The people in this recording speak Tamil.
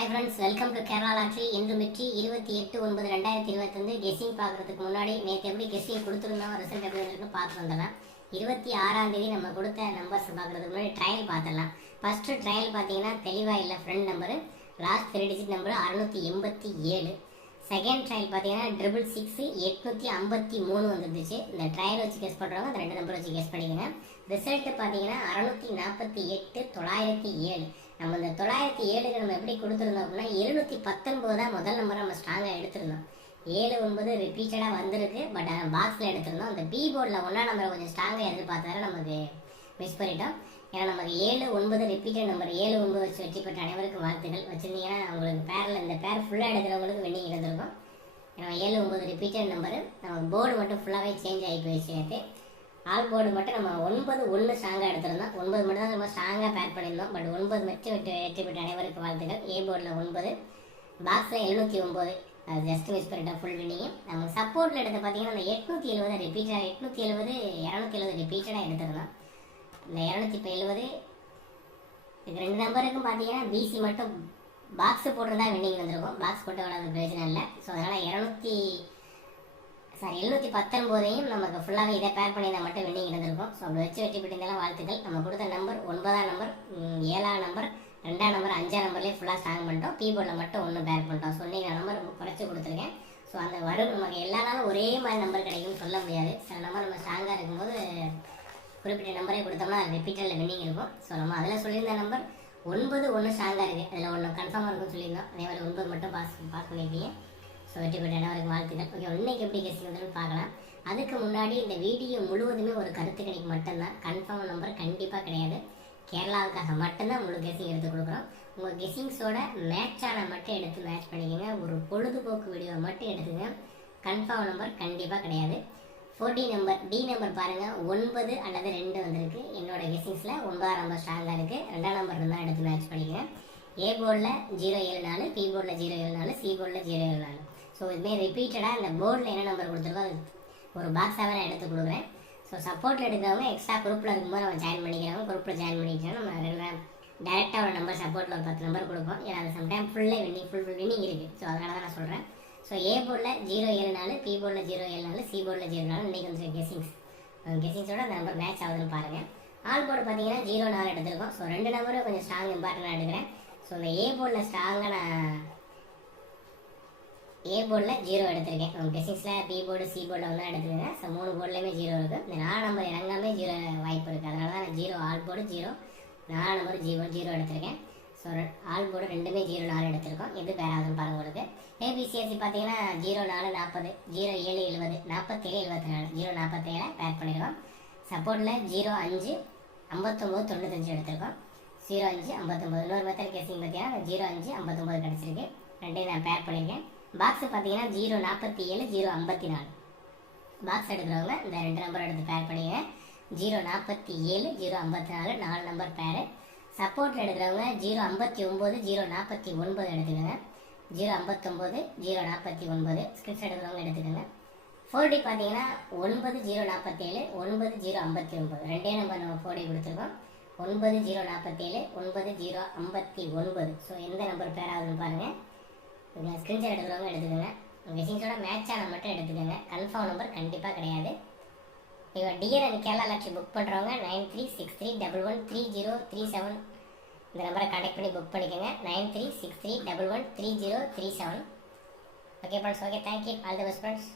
Hi friends welcome to Kerala lottery இன்று வெற்றி இருபத்தி எட்டு ஒன்பது ரெண்டாயிரத்தி இருபத்தொன்று கெஸ்ஸிங் பார்க்குறதுக்கு முன்னாடி நேற்று எப்படி கெஸ்ஸிங் கொடுத்துருந்தோம் ரிசல்ட் எப்படி வந்திருக்குன்னு பார்த்து வந்துடலாம். இருபத்தி ஆறாம் தேதி நம்ம கொடுத்த நம்பர்ஸ் பார்க்குறதுக்கு முன்னாடி ட்ரையல் பார்த்துடலாம். ஃபஸ்ட்டு ட்ரையல் பார்த்தீங்கன்னா தெளிவாக இல்லை friend number last three digit number அறுநூற்றி எண்பத்தி ஏழு. செகண்ட் ட்ரையல் பார்த்தீங்கன்னா ட்ரிபிள் சிக்ஸ் எட்நூற்றி ஐம்பத்தி மூணு வந்துருந்துச்சு. இந்த ட்ரையல் வச்சு கெஸ் பண்ணுறவங்க அந்த ரெண்டு நம்பர் வச்சு கெஸ் பண்ணிக்கோங்க. ரிசல்ட்டு பார்த்தீங்கன்னா அறநூற்றி நாற்பத்தி எட்டு தொள்ளாயிரத்தி ஏழு. நம்ம இந்த தொள்ளாயிரத்தி ஏழுக்கு நம்ம எப்படி கொடுத்துருந்தோம் அப்படின்னா எழுநூற்றி பத்தொன்பது தான் முதல் நம்பர் நம்ம ஸ்ட்ராங்காக எடுத்திருந்தோம். ஏழு ஒன்பது ரிப்பீட்டடாக வந்திருக்கு பட் பாக்ஸில் எடுத்திருந்தோம். அந்த பி போர்டில் ஒன்றா நம்பரை கொஞ்சம் ஸ்ட்ராங்காக எதிர்பார்த்தாரு நமக்கு மிஸ் பண்ணிட்டோம். ஏன்னா நமக்கு ஏழு ஒன்பது ரிப்பீட்டட் நம்பர் ஏழு ஒன்பது வச்சு வெற்றி பெற்ற அனைவருக்கும் வாழ்த்துக்கள். வச்சுருந்தீங்கன்னா உங்களுக்கு பேரில் இந்த பேர் ஃபுல்லாக எடுக்கிறவங்களுக்கு வெண்டிங் இருந்திருக்கும். ஏன்னா ஏழு ஒன்பது ரிப்பீட்டட் நம்பரு நம்ம போர்டு மட்டும் ஃபுல்லாகவே சேஞ்ச் ஆகி போயிடுச்சு நேற்று ஆல் போர்டு மட்டும் நம்ம ஒன்பது ஒன்று ஸ்ட்ராங்காக எடுத்திருந்தோம். ஒன்பது மட்டும் தான் நம்ம ஸ்ட்ராங்காக பேர் பண்ணியிருந்தோம். பட் ஒன்பது மட்டும் வெற்றி வெற்றி பெற்ற அனைவருக்கு வாழ்த்துக்கள். ஏ போர்டில் ஒன்பது பாக்ஸில் எழுநூற்றி ஒம்பது அது ஜஸ்ட் மிஸ் பண்ணிட்டா ஃபுல் வின்னிங் நம்ம சப்போர்ட்டில் எடுத்து பார்த்தீங்கன்னா அந்த எட்நூற்றி எழுபது ரிப்பீட்டடாக எட்நூற்றி எழுபது இரநூத்தி எழுபது ரிப்பீட்டடாக எடுத்திருந்தோம். இந்த இரநூத்தி இப்போ எழுபது இது ரெண்டு நம்பருக்கும் பார்த்தீங்கன்னா பிசி மட்டும் பாக்ஸ் போட்டிருந்தா வின்னிங் வந்திருக்கும். பாக்ஸ் போட்டு அவ்வளோ பிரயோஜனம் இல்லை. ஸோ அதனால் இரநூத்தி சாரி எழுநூற்றி பத்தொன்பதையும் நமக்கு ஃபுல்லாகவே இதை பேர் பண்ணியிருந்தால் மட்டும் வின்னிங் இருந்திருக்கும். ஸோ அப்படி வச்சு வெற்றி பெற்றிருந்தாலும் வாழ்த்துக்கள். நம்ம கொடுத்த நம்பர் ஒன்பதாம் நம்பர் ஏழாம் நம்பர் ரெண்டாம் நம்பர் அஞ்சாம் நம்பர்லேயே ஃபுல்லாக ஸ்ட்ராங் பண்ணிட்டோம். கீபோர்டில் மட்டும் ஒன்று பேர் பண்ணிட்டோம். ஸோ நீங்கள் நம்பர் குறைச்சி கொடுத்துருக்கேன். ஸோ அந்த வரும் நமக்கு எல்லா நாளும் ஒரே மாதிரி நம்பர் கிடைக்கும்னு சொல்ல முடியாது. சில நம்பர் நம்ம ஸ்ட்ராங்காக இருக்கும்போது குறிப்பிட்ட நம்பரே கொடுத்தோம்னா அது ரிப்பீட்டரில் வின்னிங் இருக்கும். ஸோ நம்ம அதில் சொல்லியிருந்த நம்பர் ஒன்பது ஒன்று ஸ்ட்ராங்காக இருக்குது அதில் ஒன்று கன்ஃபார்மாக இருக்கும்னு சொல்லியிருந்தோம். அதே மாதிரி ஒன்பது மட்டும் பாஸ் பாஸ் பண்ணியிருக்கீங்க ஸோ வெற்றி பெற்ற அனைவருக்கு வாழ்த்துக்கள் ஓகே இன்னைக்கு எப்படி கெஸ்ட் வந்துன்னு பார்க்கலாம் அதுக்கு முன்னாடி இந்த வீடியோ முழுவதுமே ஒரு கருத்து கணிக்கு மட்டும்தான் கன்ஃபார்ம் நம்பர் கண்டிப்பாக கிடையாது கேரளாவுக்காக மட்டும்தான் முழு கெஸ்ஸிங் எடுத்து கொடுக்குறோம் உங்கள் கெஸ்ஸிங்ஸோட மேட்சான மட்டும் எடுத்து மேட்ச் பண்ணிக்கோங்க ஒரு பொழுதுபோக்கு வீடியோ மட்டும் எடுத்துங்க கன்ஃபார்ம் நம்பர் கண்டிப்பாக கிடையாது ஃபோர்டி நம்பர் டி நம்பர் பாருங்கள் ஒன்பது அல்லது ரெண்டு வந்திருக்கு என்னோட கெஸ்ஸிங்ஸில் ஒன்பதாம் நம்பர் ஸ்ட்ராங்காக இருக்குது ரெண்டாம் நம்பர் இருந்தால் எடுத்து மேட்ச் பண்ணிக்கங்க ஏ போர்டில் ஜீரோ ஏழு நாலு பி போர்டில் ஜீரோ ஏழு நாலு சி போர்டில் ஜீரோ ஏழு நாலு. ஸோ இதுமாரி ரிப்பீட்டடாக இந்த போர்டில் என்ன நம்பர் கொடுத்துருக்கோ அது ஒரு பாக்ஸாகவே நான் எடுத்து கொடுக்குறேன். ஸோ சப்போர்ட் எடுக்கிறவங்க எக்ஸ்ட்ரா குரூப்பில் இருக்கும்போது நம்ம ஜாயின் பண்ணிக்கிறவங்க குரூப்பில் ஜாயின் பண்ணிக்கிறோம் நம்ம ரெகுலராக டேரெக்டாக ஒரு நம்பர் சப்போர்ட்டில் ஒரு பத்து நம்பர் கொடுப்போம். ஏன்னா அது சம்டைம் ஃபுல்லாக வின்னிங் ஃபுல் ஃபுல் வின்னிங் இருக்குது ஸோ அதனால தான் நான் சொல்கிறேன் ஸோ ஏ போர்டில் ஜீரோ ஏழு நாலு பி போர்டில் ஜீரோ ஏழு நாலு சி போர்டில் ஜீரோ நாலு இன்றைக்கி வந்து கெஸிங்ஸ் கெஸிங்ஸோட அந்த நம்பர் மேட்ச் ஆகுதுன்னு பாருங்கள் ஆல் போர்டு பார்த்தீங்கன்னா ஜீரோ நாலு எடுத்திருக்கோம். ஸோ ரெண்டு நம்பரும் கொஞ்சம் ஸ்ட்ராங் இம்பார்ட்டண்டாக எடுக்கிறேன். ஸோ இந்த ஏ போர்டில் ஸ்ட்ராங்காக நான் ஏ போர்டில் ஜீரோ எடுத்திருக்கேன். உங்கள் கெஸிங்ஸில் பி போர்டு சி போர்டில் ஒன்றா எடுத்துருக்கேன். ஸோ மூணு போர்ட்லேயுமே ஜீரோ இருக்குது இந்த நாலு நம்பர் இறங்காமே ஜீரோ வாய்ப்பு இருக்குது அதனால தான் நான் ஜீரோ ஆல் போர்டு ஜீரோ நாலு நம்பர் ஜீரோ ஜீரோ எடுத்திருக்கேன். ஸோ ஆல் போர்டு ரெண்டுமே ஜீரோ நாலு எடுத்திருக்கோம். எது பேராதுன்னு பாருங்க உங்களுக்கு. ஏபிசிஎஸ்சி பார்த்தீங்கன்னா ஜீரோ நாலு நாற்பது. ஜீரோ ஏழு எழுபது நாற்பத்தேழு எழுபத்தி நாலு ஜீரோ நாற்பத்தேழை பேக் பண்ணிடுவோம். சப்போர்ட்டில் ஜீரோ அஞ்சு ஐம்பத்தொம்போது தொண்ணூத்தஞ்சு எடுத்திருக்கோம். ஜீரோ அஞ்சு ஐம்பத்தொம்போது. இன்னொரு மெத்தட் கேசிங் பார்த்தீங்கன்னா ஜீரோ அஞ்சு ஐம்பத்தொம்போது கிடச்சிருக்கு. ரெண்டையும் நான் பேர் பண்ணியிருக்கேன் பாக்ஸ் பார்த்தீங்கன்னா ஜீரோ நாற்பத்தி ஏழு ஜீரோ ஐம்பத்தி நாலு பாக்ஸ் எடுக்கிறவங்க இந்த ரெண்டு நம்பர் எடுத்து பேர் பண்ணிங்க ஜீரோ நாற்பத்தி ஏழு ஜீரோ ஐம்பத்தி நாலு நாலு நம்பர் பேரு சப்போர்ட் எடுக்கிறவங்க ஜீரோ ஐம்பத்தி ஒம்பது ஜீரோ நாற்பத்தி ஒன்பது எடுத்துக்கோங்க. ஜீரோ ஐம்பத்தொம்போது ஜீரோ நாற்பத்தி ஒன்பது ஸ்கிரிப்ட் எடுக்கிறவங்க எடுத்துக்கோங்க. ஃபோர் டி பார்த்தீங்கன்னா ஒன்பது ஜீரோ நாற்பத்தேழு ஒன்பது ஜீரோ ஐம்பத்தி ஒன்பது ரெண்டே நம்பர் நம்ம ஃபோர் டி கொடுத்துருக்கோம். ஒன்பது ஜீரோ நாற்பத்தேழு ஒன்பது ஜீரோ ஐம்பத்தி ஒன்பது ஸோ எந்த நம்பர் பேர் ஆகுதுன்னு பாருங்கள் இதில் ஸ்க்ரீன்ஷாட் எடுக்கிறவங்க எடுத்துக்கோங்க. கெஸிங்ஸோட மேட்ச் ஆன மட்டும் எடுத்துக்கோங்க. கன்ஃபார்ம் நம்பர் கண்டிப்பாக கிடையாது. இப்போ டிஎன் அண்ட் கேரளா லட்சி புக் பண்ணுறவங்க nine three six three double one three zero three seven இந்த நம்பரை கான்டாக்ட் பண்ணி புக் பண்ணிக்கோங்க. Nine three six three double one three zero three seven. Okay friends okay thank you all the best friends